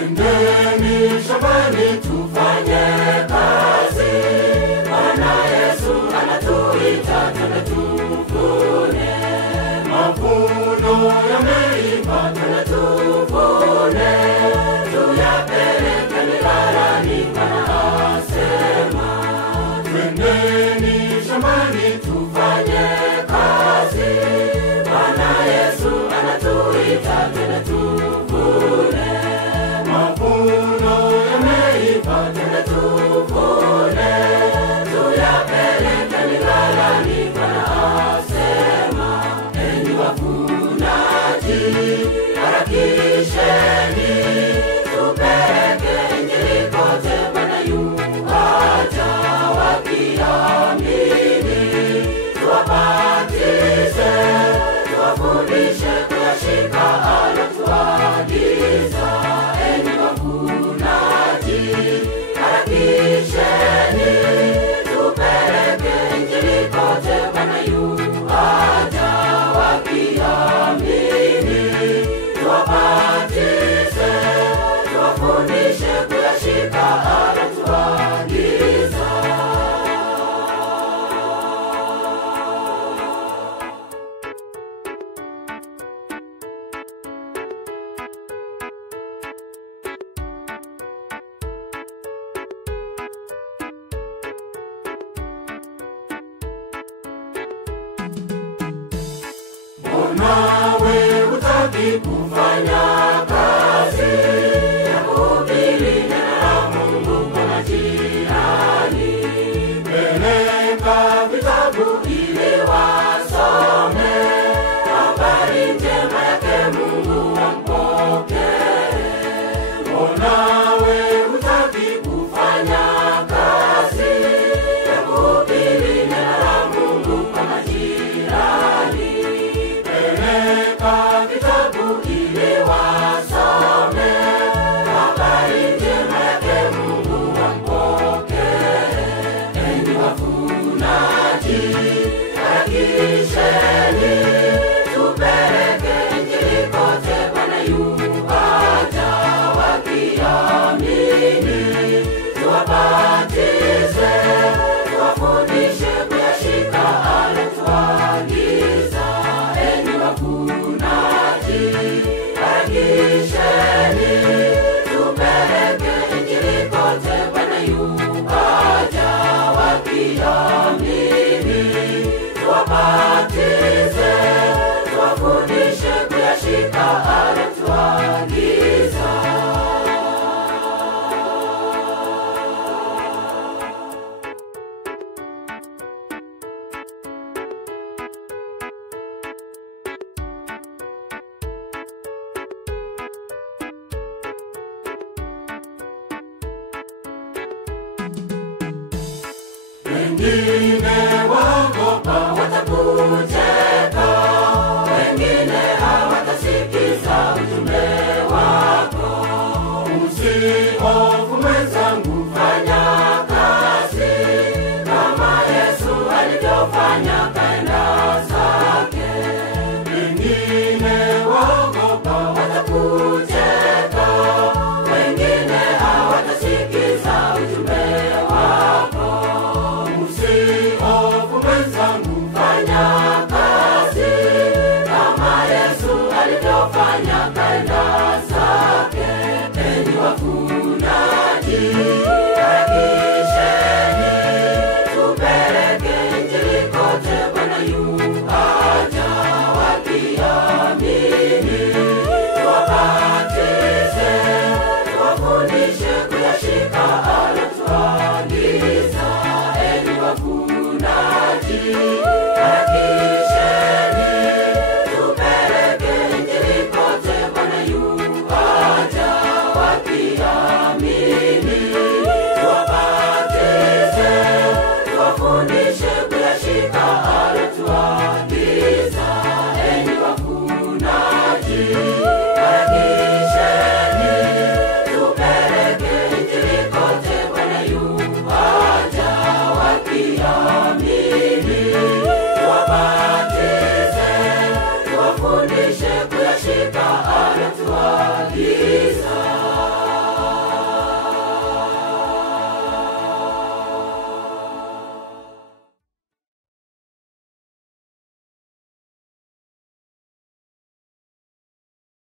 Twendeni shambani tufanye kazi, Bwana Yesu anatuita twende tuvune. Mavuno yameiva twende tuvune, tuyapeleke ghalani Bwana asema. Twendeni shambani tufanye kazi, Bwana Yesu anatuita twende tuvune. Mavuno yameiva twende tuvune, tuyapeleke ghalani Bwana asema. Enyi wavunaji, harakisheni, tupeleke Injili kote, Bwana yu aja. Wakiamini tuwabatize, tuwafundishe kuyashika alotuagiza. Enyi wavunaji, harakisheni, tupeleke Injili kote, Bwana yu aja. Wakiamini tuwabatize, tuwafundishe kuyashika alotuagiza. Nawe hutaki kufanya kazi ya kuhubiri neno la Mungu kwa majirani. Peleka vitabu ili wasome habari njema yake Mungu wampokee. Nawe hutaki kufanya kazi ya kuhubiri neno la Mungu kwa majirani. Peleka vitabu ili wasome habari njema yake Mungu wampokee. Enyi wavunaji, harakisheni, tupeleke Injili kote, Bwana yu aja. Wakiamini tuwabatize, tuwafundishe kuyashika alotuagiza. Enyi wavunaji, harakisheni, tupeleke Injili kote, Bwana yu aja. Wakiamini tuwabatize, tuwafundishe kuyashika alotuagiza. Wengine waogopa watakuteka, wengine hawatasikiza ujumbe wako. Usihofu mwenzangu, fanya kazi kama Yesu alivyofanya, kaenda zake. Wengine waogopa watakuteka, wengine hawatasikiza ujumbe wako. Usihofu mwenzangu, fanya kazi kama Yesu alivyofanya, kaenda zake. Enyi wavunaji, harakisheni, tupeleke Injili kote, Bwana yu aja. Wakiamini tuwabatize, tuwafundishe kuyashika alotuagiza. Enyi wavunaji, harakisheni, tupeleke Injili kote, Bwana yu aja. Wakiamini tuwabatize, tuwafundishe kuyashika alotuagiza. Enyi wavunaji, harakisheni, tupeleke Injili kote, Bwana yu aja. Wakiamini tuwabatize, tuwafundishe